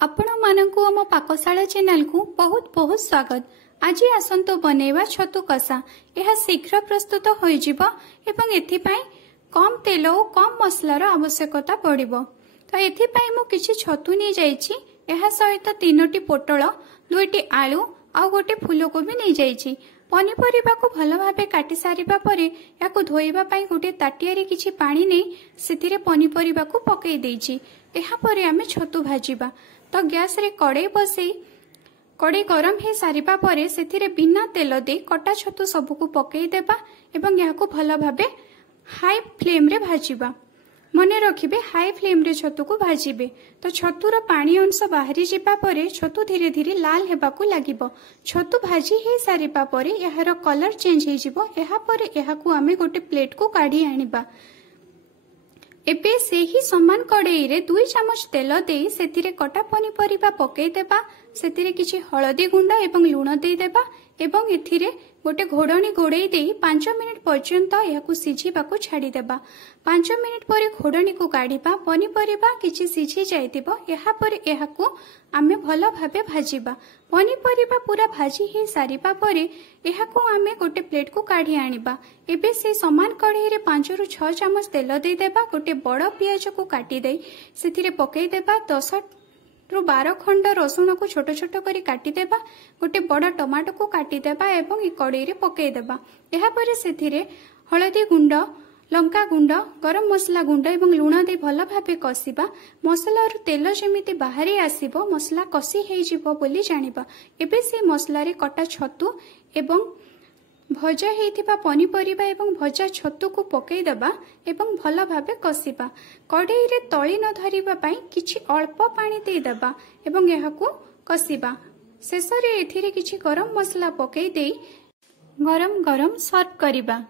आपण मानकु आम पाकशाला चैनल को बहुत बहुत स्वागत। आज आसंतु बनैबा छतु कषा। यह शीघ्र प्रस्तुत हो एवं एथिपाई कम तेल और कम मसलार आवश्यकता पड़िबो। तो एथिपाई मु किछि छतु नहीं जाइछि। यह सहित 3टी पोटल 2टी आलू और गोटे फूलकोबी नहीं जाइछि। पनीपरिबा को भल भाबे काटी सारिबा परे याकु धोइबा पई गोटे ताटियारे किछि पानी नै सेथिरे पनीपरिबा को पकई देइछि। एहा परे आमे छतु भाजिबा। तो गैस रे कड़े बसई कड़े गरम हे सारिबा परे सेथिरे बिना तेल दे कटा छतु सबको पकई देबा एवं याकु भल भाबे हाई फ्लेम रे भाजिबा। मने रखिबे हाई फ्लेम रे छतु को भाजिबे। तो छतुर पानी अंश बाहरी जिबा परे छतु धीरे धीरे लाल हेबाकू लागिबो। छतु भाजी हे सारिबा परे याहर कलर चेंज हे जिवो। एहा परे एहाकू आमे गोटे प्लेट को काढी आनिबा। एबे सेही समान कड़ाई रे 2 चामच तेल देई सेथिरे कटा पनीपरिबा पकई देबा। सेथिरे किछि हळदी गुंड एवं लूण देई देबा एवं एथिरे गोटे घोड़नी घोड़े दे 5 मिनिट पर्यंत याकू सिझिबाकू छाड़ी देबा। 5 मिनिट परे घोड़नी को काढ़िबा। पनीपरिबा किछि सिझी जाइतिबो। एहा परे एहाकू आमे भल भाबे भाजिबा। पनीपरिबा पूरा भाजी हे सारिबा परे एहाकू आमे गोटे प्लेट को काढ़ी आनिबा। एबे से समान कढ़ाई रे 5 रु 6 चामच तेल देई देबा। गोटे बड़ पियाज को काटी देई सेथिरे पकई देबा। 10 रु 12 खंड रसुण को छोट छोट करी काटी देबा। गोटे बड़ टमाटो को काटी देबा एवं ई कड़ाई रे पकई देबा। एहा परे सेथिरे हळदी गुंड लंका गुंड गरम मसला गुंड एवं लूण दे भल भाबे कसिबा। मसला रु तेल जेमिति बाहरी आसीबो मसला कसी हे जिवो बोली जानिबा। एबे से मसला रे कटा छतु एवं भजा हेइथिबा पनीपरिबा एवं भजा छतु को पकई देबा एवं भल भाबे कसिबा। कड़ाई रे तळी न धरिबा पई किछि अल्प पानी दे देबा एवं एहाकू कसिबा। शेष रे एथिरे किछि गरम मसला पकई देई गरम गरम सर्व करिबा।